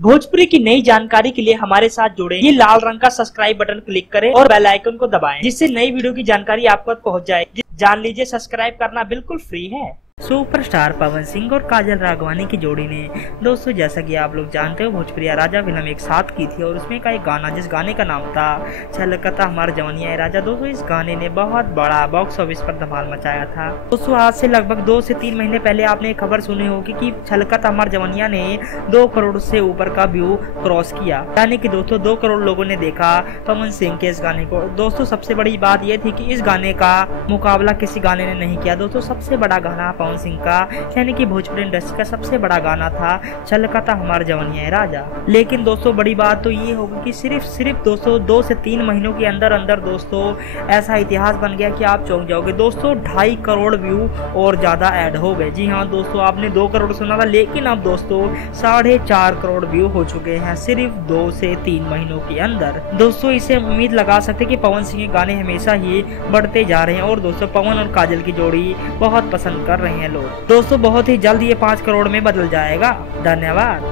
भोजपुरी की नई जानकारी के लिए हमारे साथ जुड़े ये लाल रंग का सब्सक्राइब बटन क्लिक करें और बेल आइकन को दबाएं, जिससे नई वीडियो की जानकारी आप तक पहुंच जाए। जान लीजिए, सब्सक्राइब करना बिल्कुल फ्री है। सुपरस्टार पवन सिंह और काजल राघवानी की जोड़ी ने दोस्तों, जैसा कि आप लोग जानते हो, भोजपुरिया राजा फिल्म एक साथ की थी और उसमें का एक गाना, जिस गाने का नाम था छलकता हमार जवानिया राजा। दोस्तों, इस गाने ने बहुत बड़ा बॉक्स ऑफिस पर धमाल मचाया था। दोस्तों, आज से लगभग 2 से 3 महीने पहले आपने एक खबर सुनी होगी कि छलकता हमार जवानिया ने 2 करोड़ से ऊपर का व्यू क्रॉस किया, यानी कि दोस्तों 2 करोड़ लोगों ने देखा पवन सिंह के इस गाने को। दोस्तों, सबसे बड़ी बात यह थी कि इस गाने का मुकाबला किसी गाने ने नहीं किया। दोस्तों, सबसे बड़ा गाना पवन सिंह का, यानी कि भोजपुरी इंडस्ट्री का सबसे बड़ा गाना था छलकता हमार जवानिया राजा। लेकिन दोस्तों, बड़ी बात तो ये होगी कि सिर्फ दोस्तों 2 से 3 महीनों के अंदर दोस्तों ऐसा इतिहास बन गया कि आप चौंक जाओगे। दोस्तों, 2.5 करोड़ व्यू और ज्यादा ऐड हो गए। जी हाँ दोस्तों, आपने 2 करोड़ सुना था, लेकिन अब दोस्तों 4.5 करोड़ व्यू हो चुके हैं सिर्फ 2 से 3 महीनों के अंदर। दोस्तों, इसे उम्मीद लगा सकते कि पवन सिंह के गाने हमेशा ही बढ़ते जा रहे हैं और दोस्तों पवन और काजल की जोड़ी बहुत पसंद कर रहे हैं लोग। दोस्तों, बहुत ही जल्द ये 5 करोड़ में बदल जाएगा। धन्यवाद।